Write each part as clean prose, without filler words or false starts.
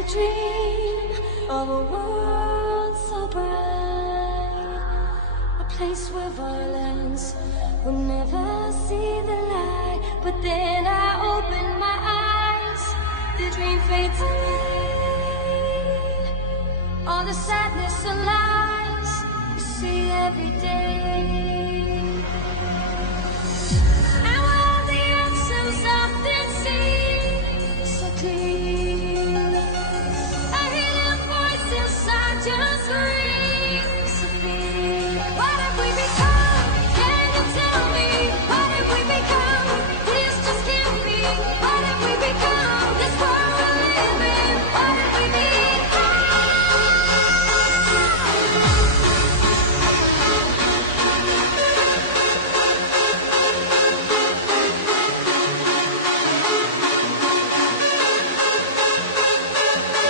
a dream of a world so bright, a place where violence will never see the light. But then I open my eyes, the dream fades away. All the sadness and lies you see every day. And while the answers often seem so clear, a hidden voice inside just screams of fear. What have we become? Can you tell me? What have we become? This just can't be. What have we become? This world we live in. What have we become?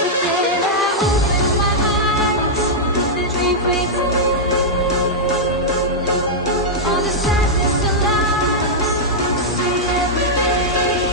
But then I open my eyes, the dream fades away. All the sadness and lies I see every day.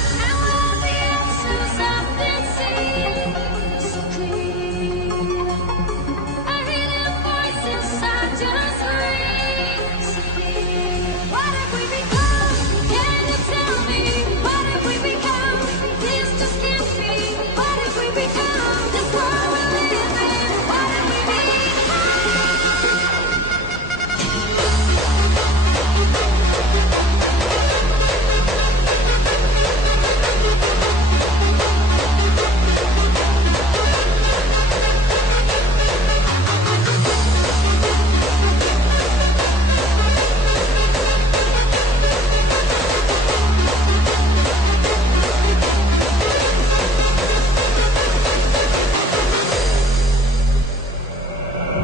And while the answers often seem so clear, a hidden voice inside just screams of fear. What have we become? Can you tell me? What have we become? This just can't be. What have we become? This world we live in. What have we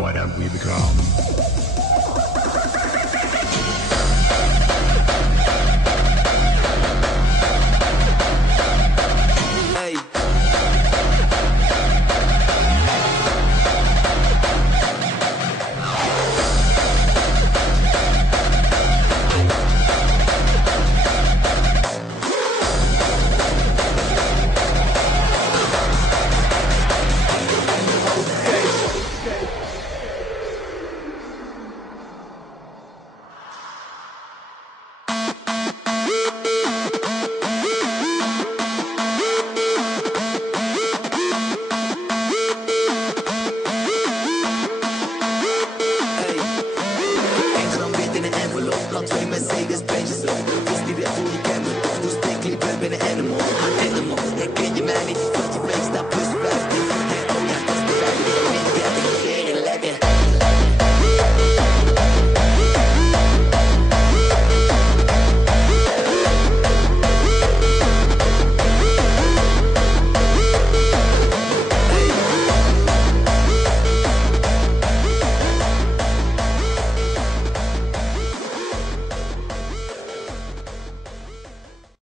What have we become?